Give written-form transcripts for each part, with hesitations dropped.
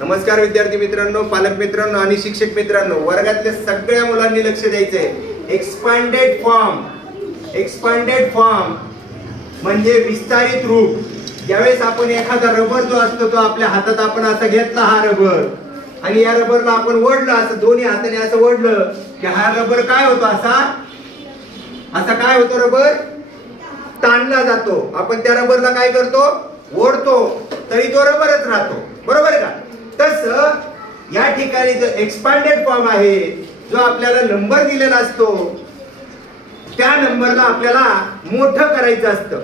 नमस्कार विद्यार्थी मित्रांनो, पालक मित्रांनो आणि शिक्षक मित्रांनो, वर्गातल्या सगळ्या मुलांनी लक्ष द्यायचंय. एक्सपांडेड फॉर्म म्हणजे विस्तारित रूप. ज्यावेळेस आपण एखादा रबर जो असतो तो आपल्या हातात आपण असा घेतला, हा रबर, आणि या रबरला आपण ओढलं, असं दोन्ही हाताने असं ओढलं की हा रबर काय होतो, असा काय होतो, रबर ताणला जातो. आपण त्या रबरला काय करतो, ओढतो, तरी तो रबरच राहतो. बरोबर आहे का? तसं या ठिकाणी जो एक्सपांडेड फॉर्म आहे, जो आपल्याला नंबर दिलेला असतो, त्या नंबरला आपल्याला मोठं करायचं असतं.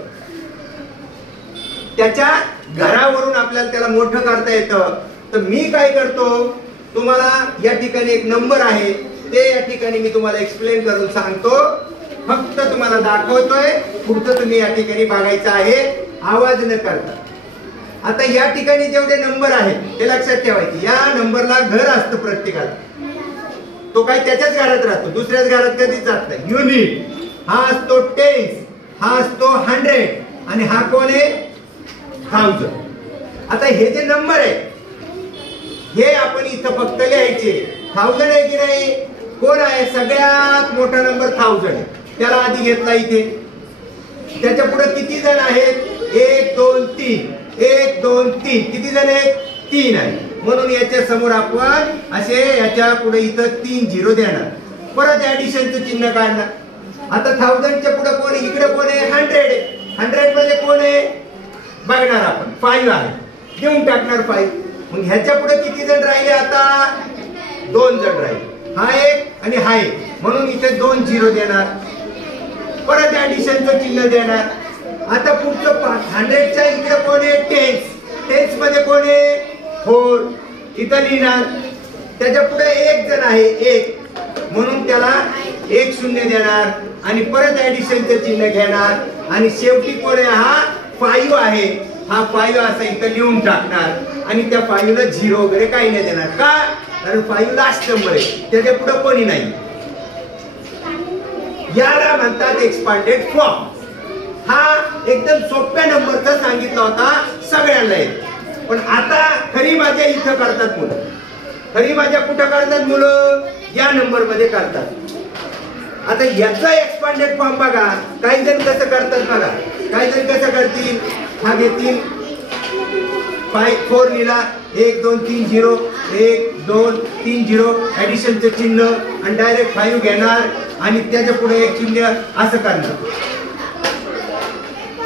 त्याच्या घरावरून आपल्याला त्याला मोठं करता येतं. तर मी काय करतो, तुम्हाला या ठिकाणी एक नंबर आहे, ते या ठिकाणी मी तुम्हाला एक्सप्लेन करून सांगतो. फक्त तुम्हाला दाखवतोय, पुढचं तुम्ही या ठिकाणी बघायचं आहे, आवाज न करता. आता या ठिकाणी जेवढे नंबर आहेत ते लक्षात ठेवायचे. या नंबरला घर असतं प्रत्येकाला. तो काय त्याच्याच घरात राहतो, दुसऱ्याच घरात कधीच जात नाही. युनिट हा असतो टेन्स, हा असतो 100, आणि हा कोण आहे, 1000. आता हे जे नंबर आहे हे आपण इथं फक्त लिहायचे. 1000 आहे की नाही, कोण आहे सगळ्यात मोठा नंबर 1000 आहे, त्याला आधी घेतला इथे. त्याच्या पुढे किती जण आहेत, 1 2 3, 1 2 3, किती जण आहेत, 3 आहे. म्हणून याच्या समोर आपण असे याच्या पुढे इथं 3 झिरो देणार. परत ऍडिशनचं चिन्ह काढणार. आता 1000च्या पुढे कोण आहे, इकडे कोण आहे, 100 आहे. 100 मध्ये कोण आहे बघणार आपण, 5 आहे, देऊन टाकणार 5. मग ह्याच्या पुढे किती जण राहिले, आता 2 जण राहिले, हा एक आणि हा एक, म्हणून इथे 2 झिरो देणार. परत ऍडिशनचं चिन्ह देणार. आता पुढचं 100च्या इकडे कोण आहे, टेन्स. टेन्स मध्ये कोण आहे, 4, इथं लिहिणार. त्याच्या पुढे एक जण आहे, 1, म्हणून त्याला 1 0 देणार, आणि परत ऍडिशनचं चिन्ह घेणार. आणि शेवटी कोण आहे, हा 5 आहे, हा 5 असा इथं लिहून टाकणार. आणि त्या 5 ला झिरो वगैरे काही नाही देणार. का? कारण 5 लास्ट नंबर आहे, त्याच्या पुढे कोणी नाही. याला म्हणतात एक्सपांडेड फॉर्म. हा एकदम सोप्या नंबरचा सांगितला होता सगळ्यांना. पण आता खरी मजा इथं करतात मुलं. खरी मजा कुठं करतात मुलं, या नंबर मध्ये करतात. आता याचा एक्सपांडेड फॉर्म बघा, काही जण कसं करतात बघा. काही जण कसं करतील, हा घेतील 4 लिहिला, 1 2 3 0, 1 2 3 0, ऍडिशनचं चिन्ह, आणि डायरेक्ट 5 घेणार, आणि त्याच्या पुढे एक चिन्ह, असं करणार.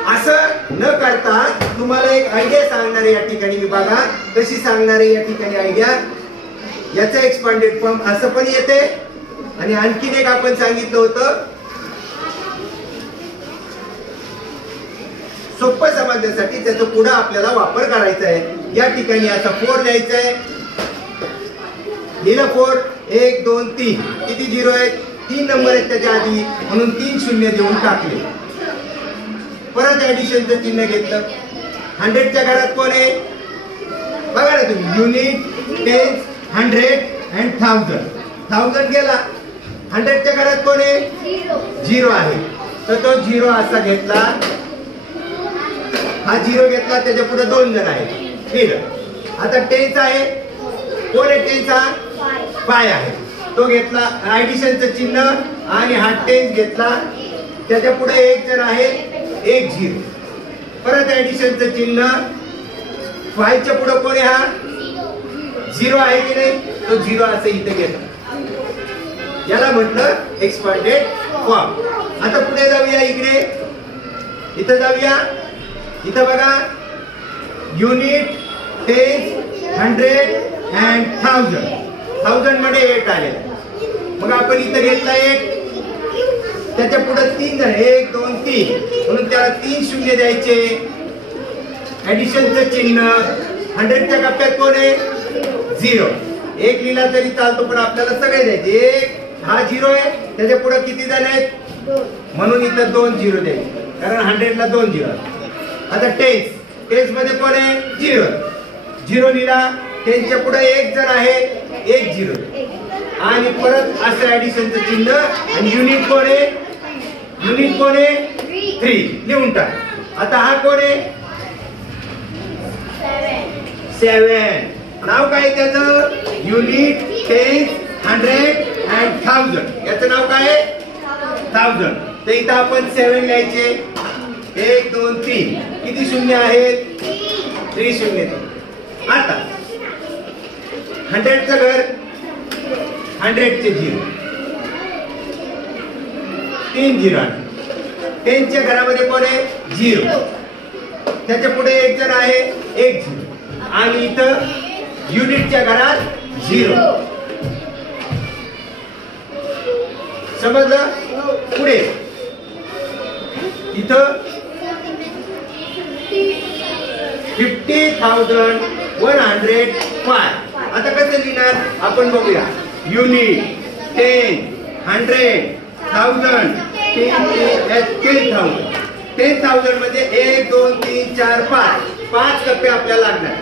असं न करता तुम्हाला एक आयडिया सांगणार आहे या ठिकाणी. मी बघा कशी सांगणार आहे या ठिकाणी आयडिया. याचा एक्सपांडेड फॉर्म असं पण येते, आणि आणखीन एक आपण सांगितलं होतं सोपं समजण्यासाठी, त्याचा पुढे आपल्याला वापर करायचा आहे. या ठिकाणी आता 4 लिहायचं आहे, लिहिलं 4, 1 2 3, किती झिरो आहेत, 3 नंबर आहेत त्याच्या आधी, म्हणून 3 0 देऊन टाकले. परत ऍडिशनचं चिन्ह घेतलं. 100च्या घरात कोण आहे बघा ना तुम्ही, युनिट, टेन्स, 100 and 1000. 1000 गेला. 100च्या घरात कोण आहे, 0 आहे, तर तो 0 असा घेतला, हा 0 घेतला, त्याच्या पुढे 2 जण आहेत, ठीक आहे. आता टेन्स आहे, कोण आहे टेन्स, हा 5 आहे, तो घेतला, ऍडिशनचं चिन्ह, आणि हा टेन्स घेतला, त्याच्या पुढे एक जण आहे, 1 0, परत ऍडिशनचं चिन्ह, 5च्या पुढे कोण आहे, हा 0 आहे की नाही, तो 0 असं इथे घेतला. याला म्हटलं एक्सपांडेड फॉर्म. आता पुढे जाऊया, इकडे इथं जाऊया. इथं बघा, युनिट, टेन्स, 100 and 1000. 1000 मध्ये 8 आले. मग आपण इथं घेतला 1, त्याच्या पुढे 3 जण, 1 2 3, म्हणून त्याला 3 0 द्यायचे. ऍडिशनचं चिन्ह, 100च्या कप्प्यात कोण आहे, 0. 1 लिहिला तरी चालतो, पण आपल्याला सगळे द्यायचे. 1, हा 0 आहे, त्याच्या पुढे किती जण आहेत, म्हणून इथं 2 0 द्यायचे, कारण 100 ला 2 0. आता टेन्स, टेन्स मध्ये कोण आहे, 0. 0 लिहिला, टेन्सच्या पुढे एक जण आहे, 1 0, आणि परत असं ऍडिशनचं चिन्ह. आणि युनिट कोण आहे, युनिट कोण आहे, 3, लिहून टाक. आता हा कोण आहे, 7. नाव काय त्याचं? Unit, tens, 100 and 1000. याचं नाव काय? 1000. तर इथं आपण 7 लिहायचे. 1 2 3. किती शून्य आहेत? 3 शून्य. आता 100चं घर, 100चे 0, 3 0. 10च्या घरामध्ये कोण आहे? 0. त्याच्या पुढे एक जण आहे, 1 0. आणि इथं युनिटच्या घरात 0. समजलं? पुढे इथं 50,105. आता कसं लिहिणार आपण बघूया. युनिट, 10, 100, 1000, 10,000. 10,000 मध्ये 1 2 3 4 5 कप्पे आपल्याला लागणार.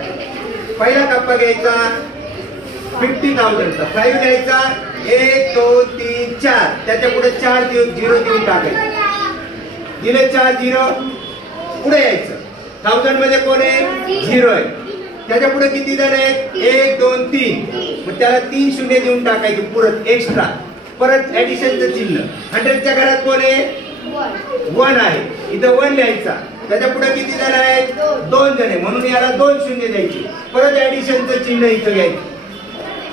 पहिला कप्पा घ्यायचा 50,000चा, 5 घ्यायचा. 1 2 3 4. त्याच्या पुढे 4 0 देऊन टाकायचं. दिले 4 0. पुढे यायचं. 1000 मध्ये कोण आहे? 0 आहे. त्याच्या पुढे किती जण आहेत? 1 2 3. मग त्याला 3 शून्य देऊन टाकायचे परत एक्स्ट्रा. परत ऍडिशनचं चिन्ह. 100च्या घरात कोण आहे? 1 आहे. इथं 1 लिहायचा. त्याच्या पुढे किती जण आहेत? 2 जण आहे. म्हणून याला 2 शून्य द्यायचे. परत ऍडिशनचं चिन्ह इथं घ्यायचं.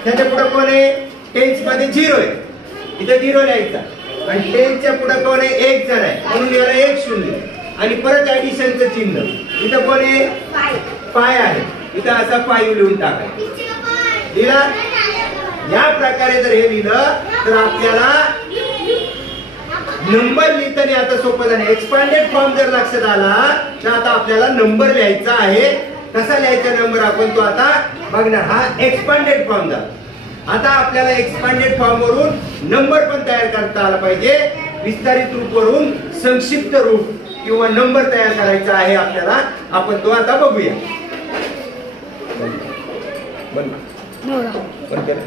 त्याच्या पुढे कोण आहे? टेन्स मध्ये 0 आहे. इथं 0 लिहायचा. आणि 10च्या पुढे कोण आहे? 1 जण आहे. म्हणून याला 1 शून्य. आणि परत ऍडिशनचं चिन्ह. इथं कोण आहे? पाय आहे. इथं असा पाय लिहून टाकायचा. लिहिला? या प्रकारे जर हे लिहिलं तर आपल्याला नंबर लिहिताना आता सोपं झालं. एक्सपांडेड फॉर्म जर लक्षात आला तर आता आपल्याला नंबर लिहायचा आहे. कसा लिहायचा नंबर आपण तो आता बघणार. हा एक्सपांडेड फॉर्म झाला. आता आपल्याला एक्सपांडेड फॉर्म वरून नंबर पण तयार करता आला पाहिजे. विस्तारित रूप वरून संक्षिप्त रूप किंवा नंबर तयार करायचा आहे आपल्याला. आपण तो आता बघूया. बंद केलं.